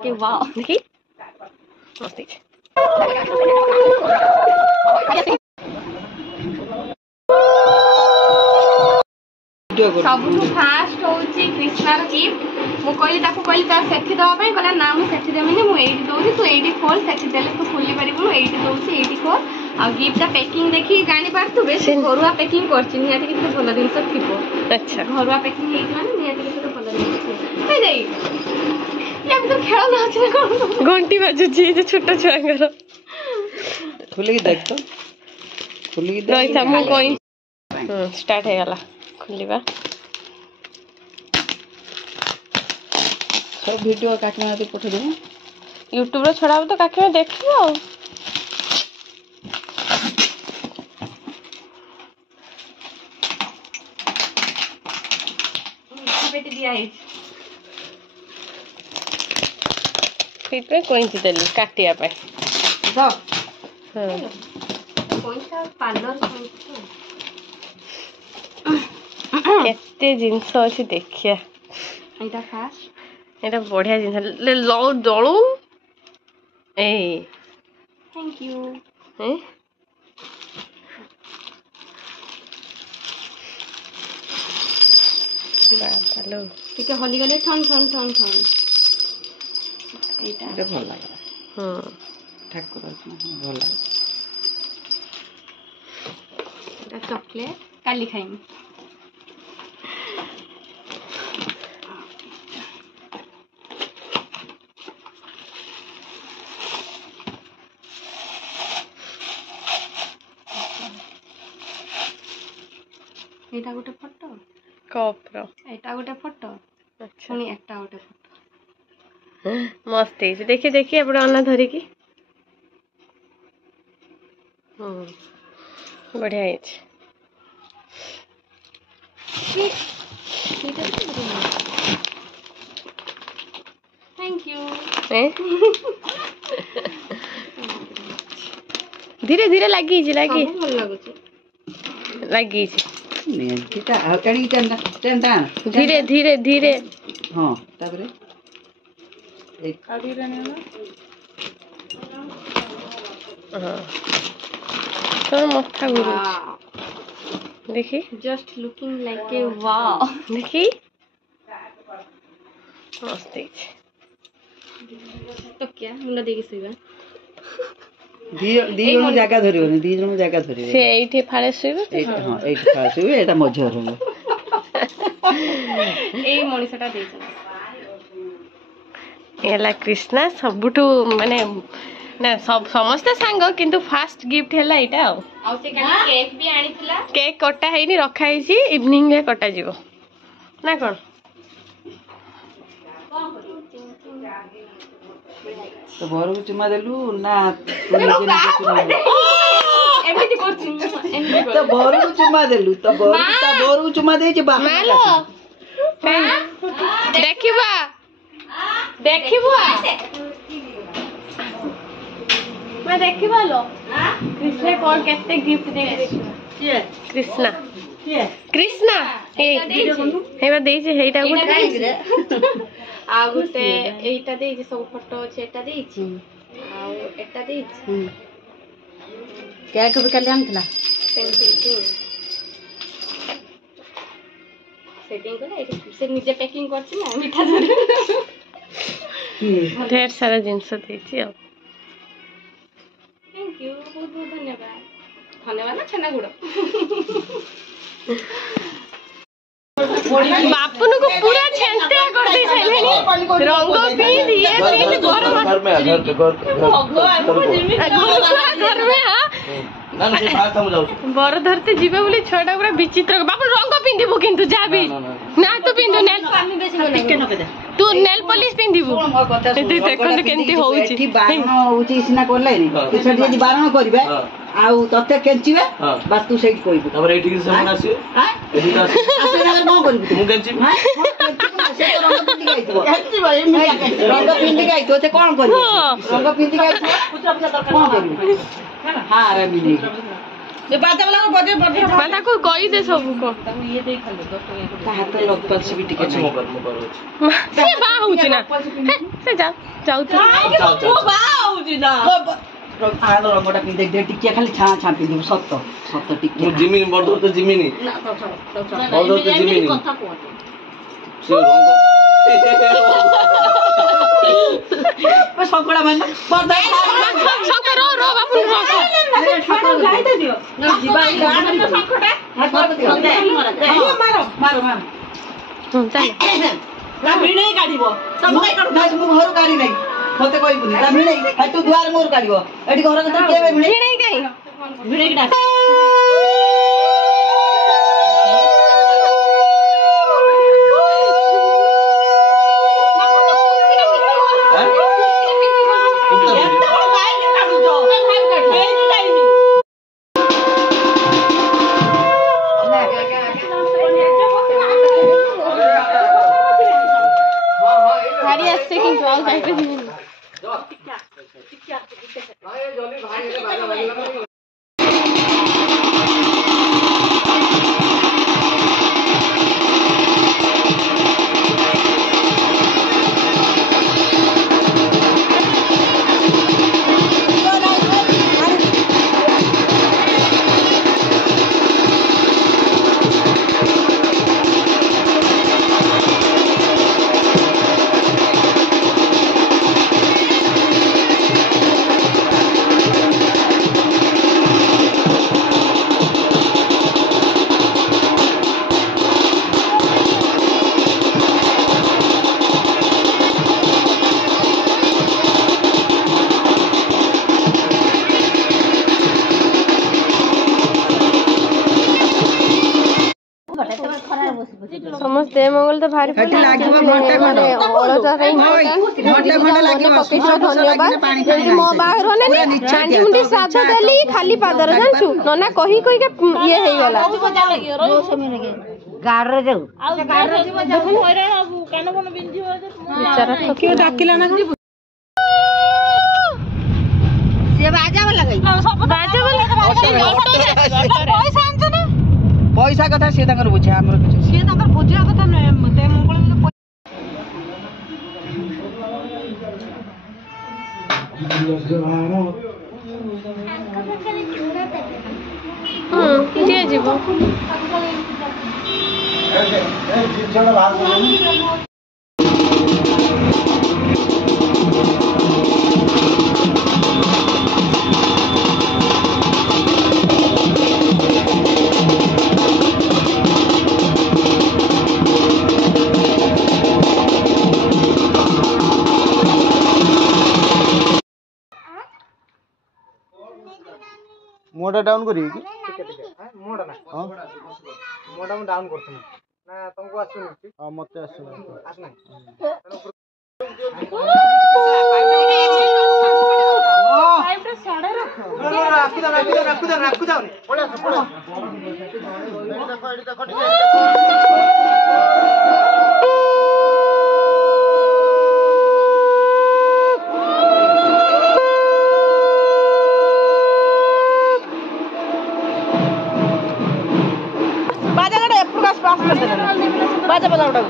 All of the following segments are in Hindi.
कि वाह देखी मस्ती सबुठु फास्ट होची कृष्णार गिफ्ट मु कहली ताको कहली तार सेठी दवा पई कहला ना मु सेठी देमिनी मु एडी दोची तू एडी खोल सेठी देले तू खोली परिबु एडी दोची एडी खोल आ गिफ्ट पैकिंग देखि जानि पारतु बेसी घरुआ पैकिंग करछि नियाति किते भलो दिन सब थिबो अच्छा घरुआ पैकिंग हेइ माने नियाति किते भलो दिन हे देई या तो खेल ना अछि ना घंटी बाजुची जे छोटा छुआंगर खुली की देख तो खुली की रही था मु कोइ स्टार्ट हे गला खुलिबा सब वीडियो काटना आदि पठे देबो YouTube रे छडाब तो काके में देखियो बेटी दिया है फिट में कोइन ची देली काटिया पे दो हां कोइन सा पार्लर केते जिंस अछि देखिया एटा फास्ट एटा बढ़िया जिंस ले लो जळू ए थैंक यू ए बालो ठीक है होली गले ठन ठन ठन ठन एटा भल लागे हां ठाकुर भल लागे एटा चॉकलेट काली खाइम एटा गोटे फोटो कप रो एटा गोटे फोटो अच्छा पुनी एकटा गोटे फोटो मस्त है देखि देखि एबडे अना धरि की बढ़िया है थैंक यू धीरे धीरे लगी लगी भल लगी धीरे धीरे धीरे हाँ तापरे तो मथा गुरु देखी जस्ट लुकिंग लाइक ए वाव देखी मस्त तो क्या मुंडा देगी सोइबा दी जण जागा धरिबो दी जण जागा धरिबो से एठी फाळे सोइबो हां एठी फाळे सोइबो एटा मझर रहलो ए मणिसटा देछ एला कृष्णा सबुठु माने ना सब समस्त सांग किंतु फास्ट गिफ्ट हैला एटा आ से काली केक भी आनिथिला केक कटा हैनी रखा हैसी इवनिंग रे कटा जीवो ना कोन तो घर को चुमा देलु ना तू निजे निजे चुमा एमिति करछि एमिति तो घर को चुमा देलु तो घर को चुमा देछि बा मालो देखिबा देखिबा मैं देखिबा लो कृष्ण कोन केते गिफ्ट दे के कृष्णा के कृष्णा हेबा देछि हेटा गुटे आ गुटे एटा देछि सब फोटो छै एटा देछि आ एटा देछि केक भी कल्याण थला सेटिंग करे से निजे पैकिंग करछि ना मिठा ढेर सारा जिंस देछि आ थैंक यू बहुत बहुत धन्यवाद धन्यवाद ना छना गुड़ बापुन को पूरा छेंते कर दे छैलेनी रंग पी दिए तीन घर में हां ना ना से फास्ट हम जाऊ बर धरते जीवे बोली छोटा पूरा विचित्र बापुन रंग पिंदिबो किंतु जाबी ना तू पिंदु नेल पानी बेसी न तू नेल पॉलिश पिंदिबो देखन केंती होउची एठी बारण होउची सिना करले नी सेठी जे बारण करबे आउ तते केंचीबे बस तू सेठी कोइबो तबरे एठी के सामान आसी हां एठी का आसे ना कोन करबो मु केंची हां से तो रंग पिंदी गाइतो केंची भाई रंग पिंदी गाइतो ते कोन करबो रंग पिंदी गाइतो पुत्रा पुत्रा दरकार कोन करबो हां रे मिली ତାକୁ କହିଦେ ସବୁ କଣ ତା ହାତରେ ରକ୍ତ ବି ଟିକେ ଅଛି ମୋ ପାଖରେ ଅଛି। ସେ ବାହା ହଉଛି ନା ସେ ଯାଉଛି ଆର ରଙ୍ଗଟା ପିନ୍ଧି ଦେ ଟିକେ ଖାଲି ଛାଁ ପିନ୍ଧିବୁ ସତ ସତ ଟିକେ ମୁଁ ଜିମିନି ବଡ ତ ଜିମିନି ବଡ ତ ଜିମିନି ସେ ରଙ୍ଗ ସକଡା ମାନେ ସକଡା ର ବାପୁ ଠାକୁର ଯାଇ ଦେ ଦିଅ ଯିବା ମାର ତା ଭିଣେଇ କାଢିବ ମୁଁ ଘରୁ କାଢି ନାହିଁ ମତେ କହିବୁନି ତା ଭିଣେଇ ତୁ ଦୁଆର ମୋର କାଢିବ ଏଠି ଘର କଥା କିଏ ଭିଣେଇ କାଇଁ ଭିଣେଇ ଡାକ ସମସ୍ତେ ମଙ୍ଗଳ ତ ଭାରି ଧନ୍ୟବାଦ ମୋ ବାହାଘର ଚାଣ୍ଡି ମୁଣ୍ଡି ଶ୍ରାଦ୍ଧ ଦେଲି ଖାଲି ପାଦରେ ଜାଣିଛୁ ନନା କହି କହିକା ଇଏ ହେଇଗଲା ପଇସା କଥା ସିଏ ତାଙ୍କର ବୁଝେ ଆମର କିଛି ସିଏ ତାଙ୍କର ବୁଝିବା କଥା ନୁହେଁ କିଏ ଯିବ मोटा डाउन करिए कि मोटा ना हां मोटा में डाउन करछ ना तुमको आसुनी हां मते आसुनी आसना पाइप रे साडे रखो राखू दाओ पळे देखो एडी देखो ठीक बाजा बजा उठा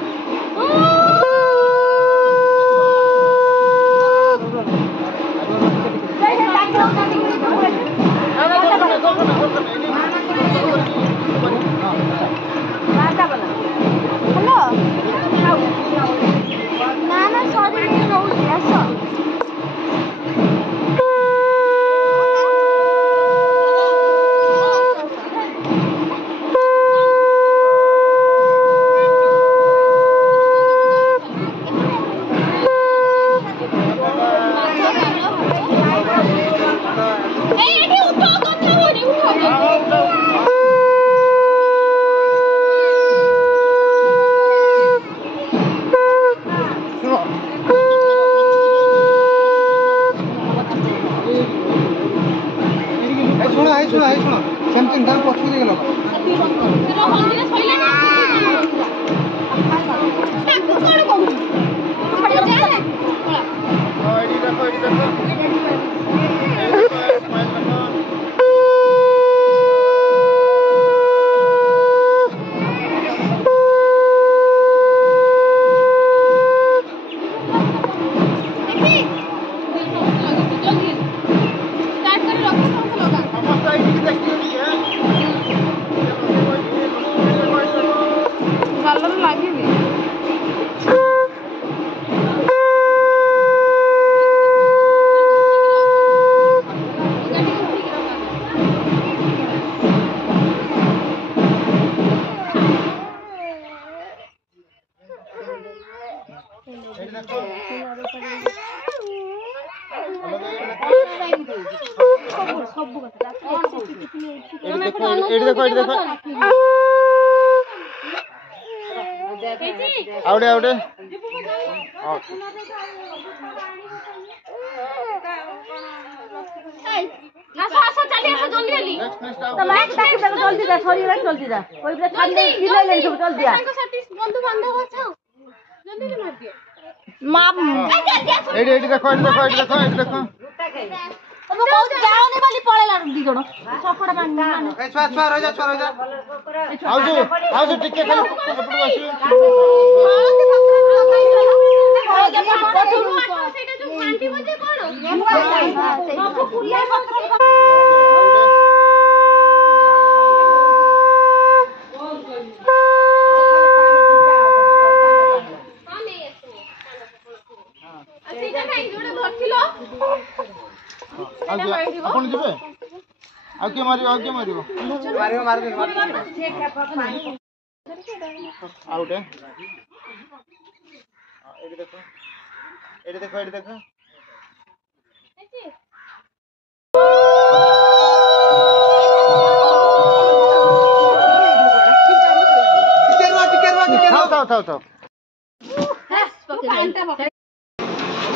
ସବୁ କଥା ଏଇଠି ଦେଖ ଆଉଟେ ଆସ ଚାଲି ଆସ ଜଲ୍ଦି ଜଲ୍ଦି ଜଲ୍ଦି ଯା ସରିଗଲା ଜଲ୍ଦି ଯା ତାଙ୍କ ସାଥୀ ବନ୍ଧୁ ବାନ୍ଧବ ଅଛ ଜଲ୍ଦି ମାର ଦିଅ ଏଇଠି ଦେଖ ମୁଁ କହୁଛି ଯାଉନି ବୋଲି ପଳେଇଲା ଦି ଜଣ ଚକଡା ପାଣି ଏ ଛୁଆ ରହିଯା ଆଉ ଟିକେ ଖାଲି ଏପଟକୁ ଆସିବେ ସେଇଟା ଯୋଉ ଘାଣ୍ଟି ବଜେ କଣ ଆପଣ ଯିବେ ଆଉ କିଏ ମାରିବ ମାରିବ ଆଉ ଗୋଟେ ଏଇଠି ଦେଖ ଥାଉ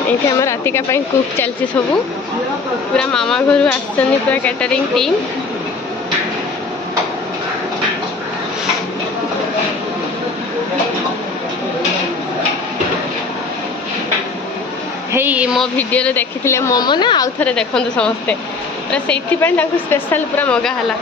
ये आम रातिका कुक चलती सब पूरा मामा घर आसनी पूरा कैटरिंग टीम हे मो वीडियो देखी मोमो ना आउ थे देखु समस्ते पूरा से स्पेशल पूरा मगा है।